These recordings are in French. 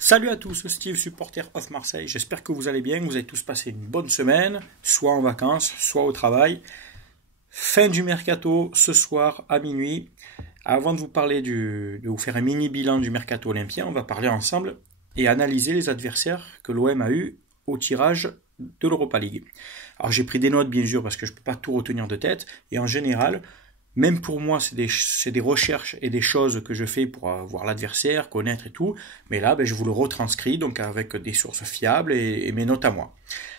Salut à tous, Steve, supporter of Marseille. J'espère que vous allez bien, que vous avez tous passé une bonne semaine, soit en vacances, soit au travail. Fin du mercato ce soir à minuit. Avant de vous parler de vous faire un mini bilan du mercato olympien, on va parler ensemble et analyser les adversaires que l'OM a eu au tirage de l'Europa League. Alors j'ai pris des notes bien sûr parce que je ne peux pas tout retenir de tête et en général, même pour moi, c'est des recherches et des choses que je fais pour voir l'adversaire, connaître et tout. Mais là, je vous le retranscris donc avec des sources fiables et mes notes à moi.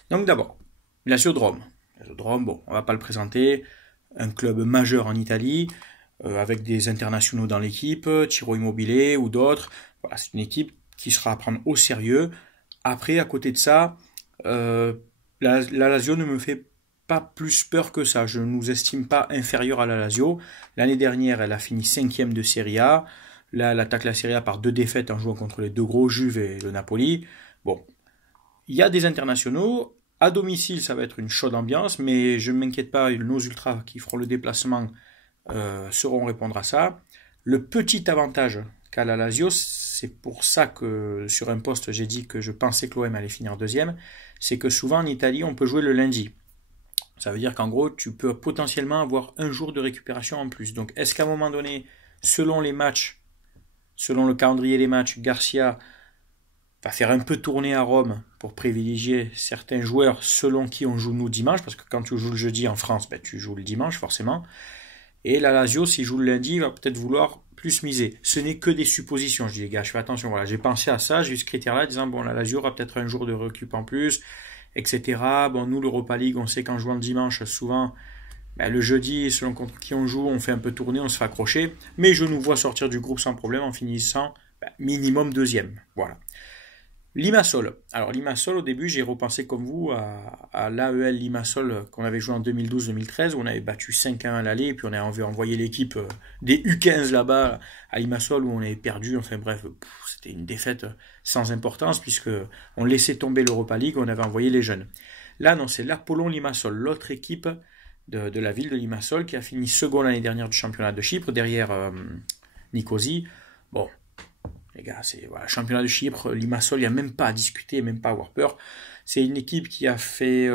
Donc d'abord, l'Asiodrome. L'Asiodrome, bon, on va pas le présenter. Un club majeur en Italie, avec des internationaux dans l'équipe, Ciro Immobile ou d'autres. Voilà, c'est une équipe qui sera à prendre au sérieux. Après, à côté de ça, la Lazio ne me fait pas plus peur que ça. Je ne nous estime pas inférieurs à la Lazio. L'année dernière, elle a fini 5e de Serie A. Là, elle attaque la Serie A par 2 défaites en jouant contre les deux gros Juve et le Napoli. Bon, il y a des internationaux. À domicile, ça va être une chaude ambiance, mais je ne m'inquiète pas, nos ultras qui feront le déplacement sauront répondre à ça. Le petit avantage qu'a la Lazio, c'est pour ça que sur un poste j'ai dit que je pensais que l'OM allait finir deuxième, c'est que souvent en Italie on peut jouer le lundi. Ça veut dire qu'en gros, tu peux potentiellement avoir un jour de récupération en plus. Donc, est-ce qu'à un moment donné, selon les matchs, selon le calendrier des matchs, Garcia va faire un peu tourner à Rome pour privilégier certains joueurs selon qui on joue nous dimanche, parce que quand tu joues le jeudi en France, tu joues le dimanche forcément. Et la Lazio, s'il joue le lundi, va peut-être vouloir plus miser. Ce n'est que des suppositions, je dis les gars, je fais attention, voilà, j'ai pensé à ça, j'ai eu ce critère-là, disant, bon, la Lazio aura peut-être un jour de récup en plus, etc. Bon, nous, l'Europa League, on sait qu'en jouant le dimanche, souvent, le jeudi, selon contre qui on joue, on fait un peu tourner, on se fait accrocher. Mais je nous vois sortir du groupe sans problème en finissant minimum deuxième. Voilà. Limassol. Alors Limassol, au début, j'ai repensé comme vous à l'AEL Limassol qu'on avait joué en 2012-2013, où on avait battu 5-1 à l'aller, et puis on avait envoyé l'équipe des U15 là-bas à Limassol, où on avait perdu. Enfin bref, c'était une défaite sans importance, puisque on laissait tomber l'Europa League, on avait envoyé les jeunes. Là, non, c'est l'Apollon Limassol, l'autre équipe de la ville de Limassol, qui a fini second l'année dernière du championnat de Chypre, derrière Nicosie. Bon, les gars, c'est voilà, championnat de Chypre, Limassol, il n'y a même pas à discuter, même pas à avoir peur. C'est une équipe qui a fait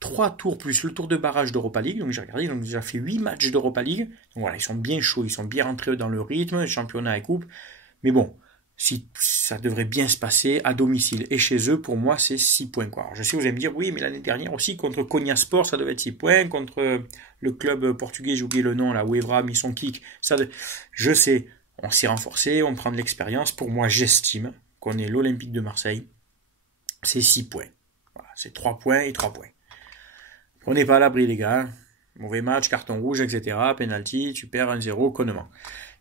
3 tours plus le tour de barrage d'Europa League. Donc j'ai regardé, ils ont déjà fait 8 matchs d'Europa League. Donc voilà, ils sont bien chauds, ils sont bien rentrés dans le rythme, championnat et coupe. Mais bon, si ça devrait bien se passer à domicile et chez eux, pour moi, c'est 6 points. Quoi. Alors, je sais, vous allez me dire, oui, mais l'année dernière aussi, contre Konya Sport, ça devait être 6 points. Contre le club portugais, j'ai oublié le nom, la Wevra, mis son kick. Je sais. On s'est renforcé, on prend de l'expérience. Pour moi, j'estime qu'on est l'Olympique de Marseille. C'est 6 points. Voilà, c'est 3 points et 3 points. On n'est pas à l'abri, les gars. Mauvais match, carton rouge, etc. Penalty, tu perds 1-0, connement.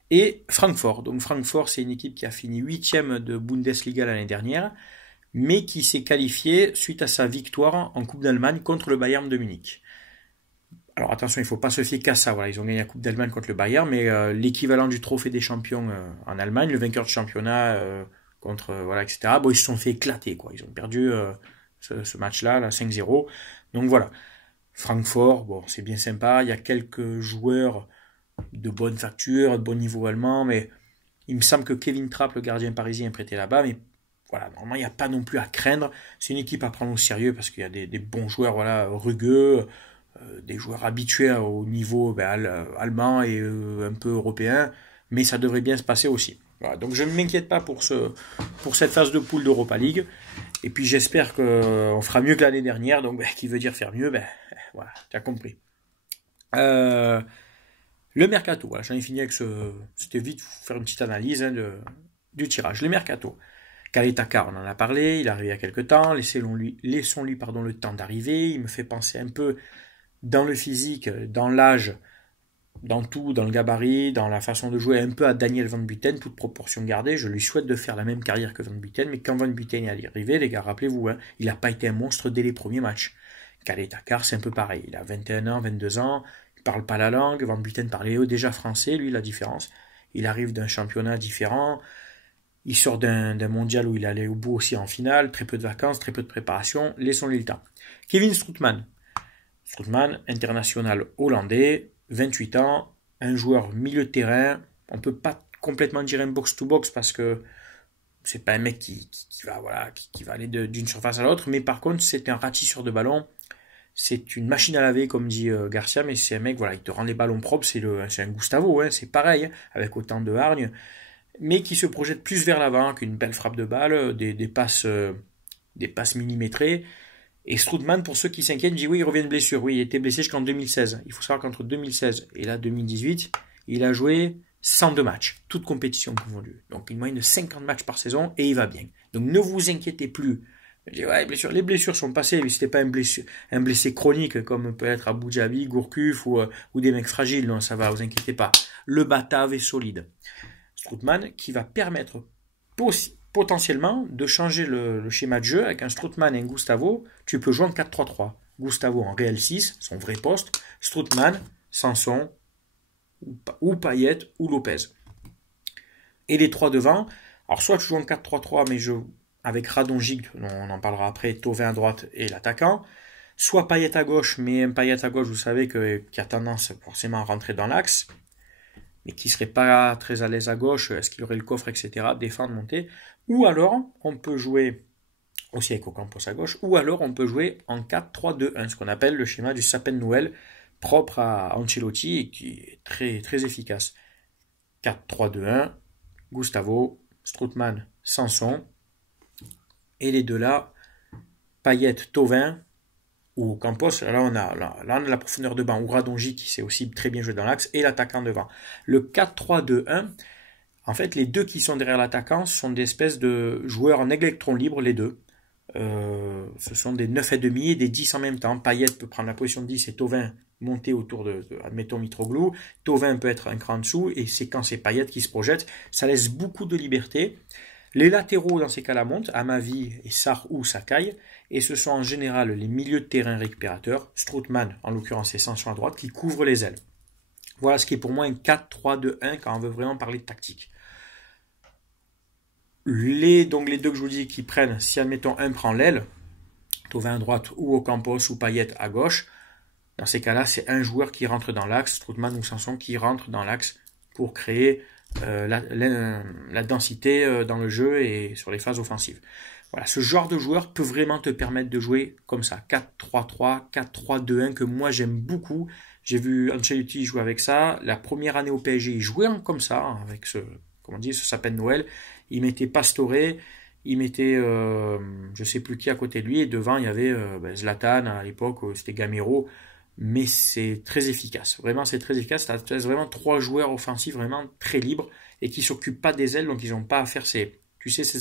Et Francfort. Donc Francfort, c'est une équipe qui a fini 8e de Bundesliga l'année dernière, mais qui s'est qualifiée suite à sa victoire en Coupe d'Allemagne contre le Bayern de Munich. Alors attention, il ne faut pas se fier qu'à ça. Voilà, ils ont gagné la Coupe d'Allemagne contre le Bayern, mais l'équivalent du trophée des champions en Allemagne, le vainqueur de championnat contre voilà, etc. Bon, ils se sont fait éclater, quoi. Ils ont perdu ce match-là, là, 5-0. Donc voilà, Francfort, bon, c'est bien sympa. Il y a quelques joueurs de bonne facture, de bon niveau allemand, mais il me semble que Kevin Trapp, le gardien parisien, est prêté là-bas, mais voilà, normalement, il n'y a pas non plus à craindre. C'est une équipe à prendre au sérieux parce qu'il y a des bons joueurs, voilà, rugueux, des joueurs habitués au niveau allemand et un peu européen, mais ça devrait bien se passer aussi. Voilà, donc je ne m'inquiète pas pour cette phase de poule d'Europa League, et puis j'espère qu'on fera mieux que l'année dernière, donc qui veut dire faire mieux, voilà, tu as compris. Le mercato, voilà, j'en ai fini avec c'était vite faire une petite analyse du tirage. Le mercato. Kaletaka, on en a parlé, il est arrivé il y a quelques temps, laissons-lui le temps d'arriver, il me fait penser un peu dans le physique, dans l'âge, dans tout, dans le gabarit, dans la façon de jouer, un peu à Daniel Van Buiten, toute proportion gardée. Je lui souhaite de faire la même carrière que Van Buiten, mais quand Van Buiten est arrivé, les gars, rappelez-vous, il n'a pas été un monstre dès les premiers matchs. Kaletaka, c'est un peu pareil. Il a 21 ans, 22 ans, il parle pas la langue. Van Buiten parlait déjà français, lui, la différence. Il arrive d'un championnat différent. Il sort d'un mondial où il allait au bout aussi en finale. Très peu de vacances, très peu de préparation. Laissons-lui le temps. Kevin Strootman, international hollandais, 28 ans, un joueur milieu de terrain. On ne peut pas complètement dire un box-to-box parce que c'est pas un mec qui va aller d'une surface à l'autre, mais par contre, c'est un ratisseur de ballon. C'est une machine à laver, comme dit Garcia, mais c'est un mec, voilà, il te rend les ballons propres, c'est un Gustavo, hein, c'est pareil, hein, avec autant de hargne, mais qui se projette plus vers l'avant qu'une belle frappe de balle, des passes millimétrées. Et Strootman, pour ceux qui s'inquiètent, dit oui, il revient de blessure. Oui, il était blessé jusqu'en 2016. Il faut savoir qu'entre 2016 et là 2018, il a joué 102 matchs, toutes compétitions confondues. Donc une moyenne de 50 matchs par saison et il va bien. Donc ne vous inquiétez plus. Je dis, ouais, les blessures sont passées, mais c'était pas un blessé chronique comme peut être Abu Dhabi, Gourcuff ou des mecs fragiles. Non, ça va, vous inquiétez pas. Le Batave est solide. Strootman qui va permettre potentiellement de changer le schéma de jeu avec un Strootman et un Gustavo. Tu peux jouer en 4-3-3. Gustavo en réel 6, son vrai poste. Strootman, Sanson, ou Payet, ou Lopez. Et les trois devant, alors soit tu joues en 4-3-3, mais avec Radonjic, on en parlera après, Thauvin à droite et l'attaquant. Soit Payet à gauche, mais un Payet à gauche, vous savez, qui a tendance forcément à rentrer dans l'axe, mais qui serait pas très à l'aise à gauche, est-ce qu'il aurait le coffre, etc., défendre, monter. Ou alors, on peut jouer aussi avec Ocampos à gauche, ou alors on peut jouer en 4-3-2-1, ce qu'on appelle le schéma du sapin de Noël, propre à Ancelotti et qui est très, très efficace. 4-3-2-1, Gustavo, Strootman, Sanson, et les deux là, Payet, Thauvin, ou Campos, là on a la profondeur de banc, ou Radonjic qui sait aussi très bien jouer dans l'axe, et l'attaquant devant. Le 4-3-2-1, en fait, les deux qui sont derrière l'attaquant sont des espèces de joueurs en électron libre, les deux. Ce sont des 9,5 et des 10 en même temps. Payet peut prendre la position de 10 et Thauvin monter autour admettons, Mitroglou. Thauvin peut être un cran en dessous et c'est quand c'est Payet qui se projette. Ça laisse beaucoup de liberté. Les latéraux, dans ces cas-là, montent, Amavi et Sarr ou Sakai. Et ce sont en général les milieux de terrain récupérateurs, Strootman, en l'occurrence, et Sanson à droite, qui couvrent les ailes. Voilà ce qui est pour moi un 4-3-2-1 quand on veut vraiment parler de tactique. Donc les deux que je vous dis qui prennent, si admettons un prend l'aile, Thauvin à droite ou Ocampos ou Payet à gauche, dans ces cas-là, c'est un joueur qui rentre dans l'axe, Strootman ou Sanson qui rentre dans l'axe pour créer la densité dans le jeu et sur les phases offensives. Voilà, ce genre de joueur peut vraiment te permettre de jouer comme ça, 4-3-3, 4-3-2-1, que moi j'aime beaucoup. J'ai vu Ancelotti jouer avec ça. La première année au PSG, il jouait comme ça, avec ce sapin de Noël. Il mettait Pastore, il mettait je sais plus qui à côté de lui, et devant il y avait Zlatan à l'époque, c'était Gamero. Mais c'est très efficace. Vraiment, c'est très efficace. Ça te laisse vraiment trois joueurs offensifs vraiment très libres et qui s'occupent pas des ailes, donc ils n'ont pas à faire ces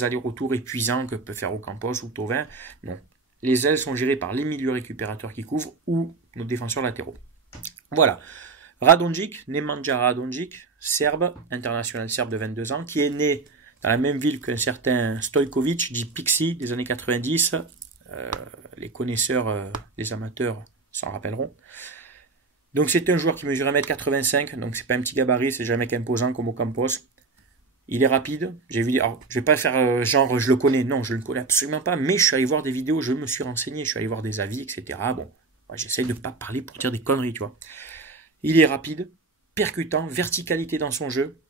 allers-retours épuisants que peut faire Ocampos ou Thauvin. Non. Les ailes sont gérées par les milieux récupérateurs qui couvrent ou nos défenseurs latéraux. Voilà. Radonjic, Nemanja Radonjic, serbe, international serbe de 22 ans, qui est né dans la même ville qu'un certain Stojkovic, dit Pixi, des années 90. Les connaisseurs, les amateurs s'en rappelleront. Donc c'est un joueur qui mesure 1m85, donc c'est pas un petit gabarit, c'est jamais qu'imposant comme Ocampos. Il est rapide, j'ai vu, alors, je vais pas faire genre je le connais, non, je le connais absolument pas, mais je suis allé voir des vidéos, je me suis renseigné, je suis allé voir des avis, etc. Bon, moi, j'essaie de pas parler pour dire des conneries, tu vois. Il est rapide, percutant, verticalité dans son jeu,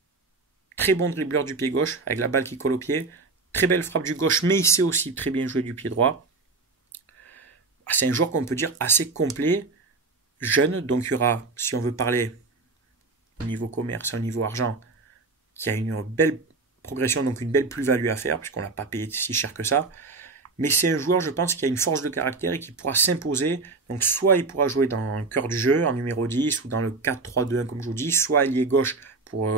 très bon dribbleur du pied gauche, avec la balle qui colle au pied, très belle frappe du gauche, mais il sait aussi très bien jouer du pied droit. C'est un joueur qu'on peut dire assez complet, jeune, donc il y aura, si on veut parler au niveau commerce, au niveau argent, qui a une belle progression, donc une belle plus-value à faire, puisqu'on ne l'a pas payé si cher que ça. Mais c'est un joueur, je pense, qui a une force de caractère et qui pourra s'imposer. Donc soit il pourra jouer dans le cœur du jeu, en numéro 10, ou dans le 4-3-2-1, comme je vous dis, soit ailier gauche pour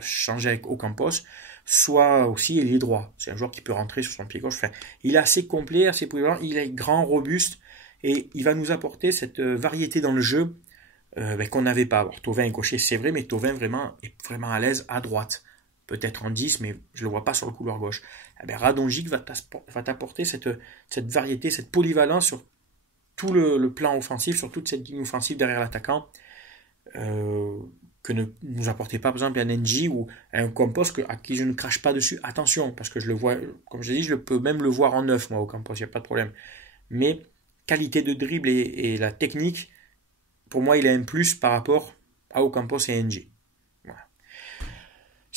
changer avec Ocampos, soit aussi ailier droit. C'est un joueur qui peut rentrer sur son pied gauche. Enfin, il est assez complet, assez polyvalent, il est grand, robuste, et il va nous apporter cette variété dans le jeu qu'on n'avait pas. Alors, Thauvin est gaucher, c'est vrai, mais Thauvin est vraiment à l'aise à droite. Peut-être en 10, mais je ne le vois pas sur le couloir gauche. Radonjic va t'apporter cette variété, cette polyvalence sur tout le plan offensif, sur toute cette ligne offensive derrière l'attaquant, que ne nous apportait pas, par exemple, un NG ou un Campos à qui je ne crache pas dessus. Attention, parce que je le vois, comme je l'ai dit, je peux même le voir en neuf, moi, au Campos, il n'y a pas de problème. Mais qualité de dribble et la technique, pour moi, il a un plus par rapport à Ocampos et NG. Voilà.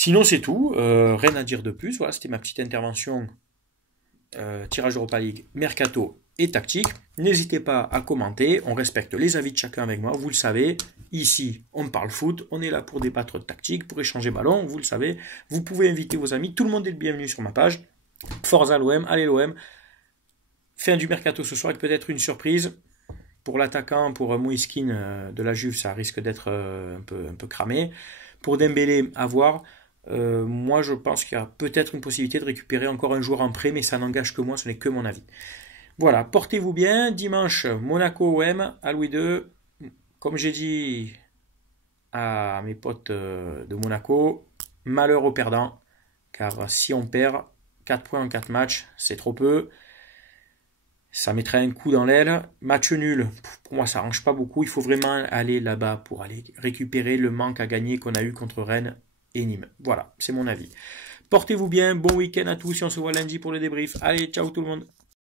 Sinon, c'est tout. Rien à dire de plus. Voilà, c'était ma petite intervention. Tirage d'Europa League, Mercato et tactique. N'hésitez pas à commenter. On respecte les avis de chacun avec moi. Vous le savez. Ici, on parle foot. On est là pour débattre de tactique, pour échanger ballon. Vous le savez. Vous pouvez inviter vos amis. Tout le monde est le bienvenu sur ma page. Forza l'OM. Allez l'OM. Fin du mercato ce soir avec peut-être une surprise. Pour l'attaquant, pour Moïskine de la Juve, ça risque d'être un peu cramé. Pour Dembélé, à voir. Moi, je pense qu'il y a peut-être une possibilité de récupérer encore un joueur en prêt, mais ça n'engage que moi, ce n'est que mon avis. Voilà, portez-vous bien. Dimanche, Monaco-OM à Louis II. Comme j'ai dit à mes potes de Monaco, malheur aux perdants, car si on perd 4 points en 4 matchs, c'est trop peu. Ça mettrait un coup dans l'aile. Match nul, pour moi, ça n'arrange pas beaucoup. Il faut vraiment aller là-bas pour aller récupérer le manque à gagner qu'on a eu contre Rennes et Nîmes. Voilà, c'est mon avis. Portez-vous bien, bon week-end à tous et on se voit lundi pour le débrief. Allez, ciao tout le monde.